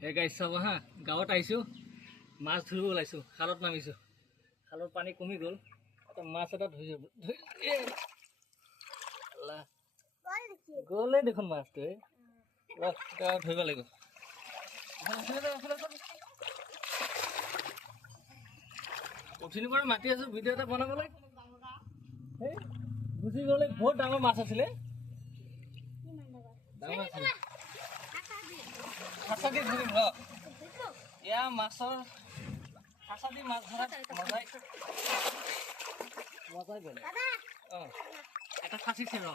হে গাইছ চাব হা গাঁৱত আহিছোঁ মাছ ধৰিব ওলাইছোঁ খালত নামিছোঁ খালৰ পানী কমি গ'ল এটা মাছ এটা গ'লে দেখোন মাছটো ধৰিব লাগিব উঠিনি পৰা মাতি আছোঁ ভিডিঅ' এটা বনাবলৈ এই গুচি গ'লে বহুত ডাঙৰ মাছ আছিলে ডাঙৰ আছিলে খাচা দি ধৰিম ৰ এয়া মাছৰ খাচা দি মাছ ধৰাত মজাই বেলেগ অঁ এটা ফাঁচিছে ৰ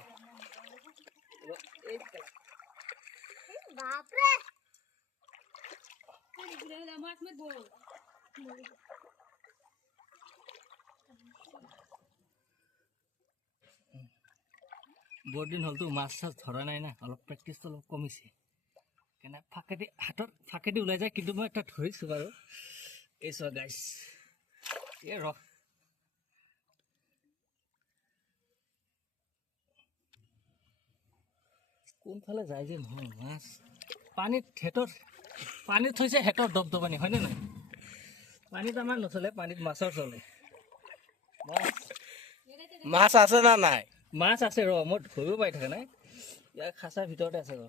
বহুত দিন হ'লতো মাছ চাছ ধৰা নাই না অলপ প্ৰেক্টিচটো অলপ কমিছে কেনে ফাকেদি হাতৰ ফাকেদি ওলাই যায় কিন্তু মই এটা ধৰিছোঁ বাৰু এই চোৱা গাইছ এই ৰ কোনফালে যায় যে নহয় মাছ পানীত থৈছে হেঁতৰ দপদপানি হয়নে নহয় পানীত আমাৰ নচলে পানীত মাছৰ চলে মাছ আছে না নাই মাছ আছে ৰ মই ধৰিব পাই থাকে নাই ইয়াৰ খাচাৰ ভিতৰতে আছে ৰ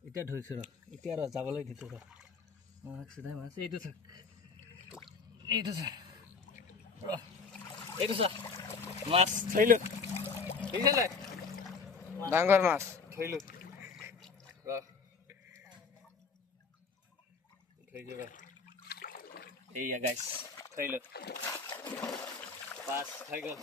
এতিয়া ধৰিছোঁ ৰ এতিয়া ৰ যাবলৈ দিছোঁ ৰ চিধাই মাছ এইটো চাক ৰ এইটো চা মাছ ধৰিলোঁ দেখিছে ডাঙৰ মাছ ধৰিলোঁ ৰ ধৰিছোঁ ৰ এইয়া গাইছ ধৰিলোঁ মাছ হৈ গ'ল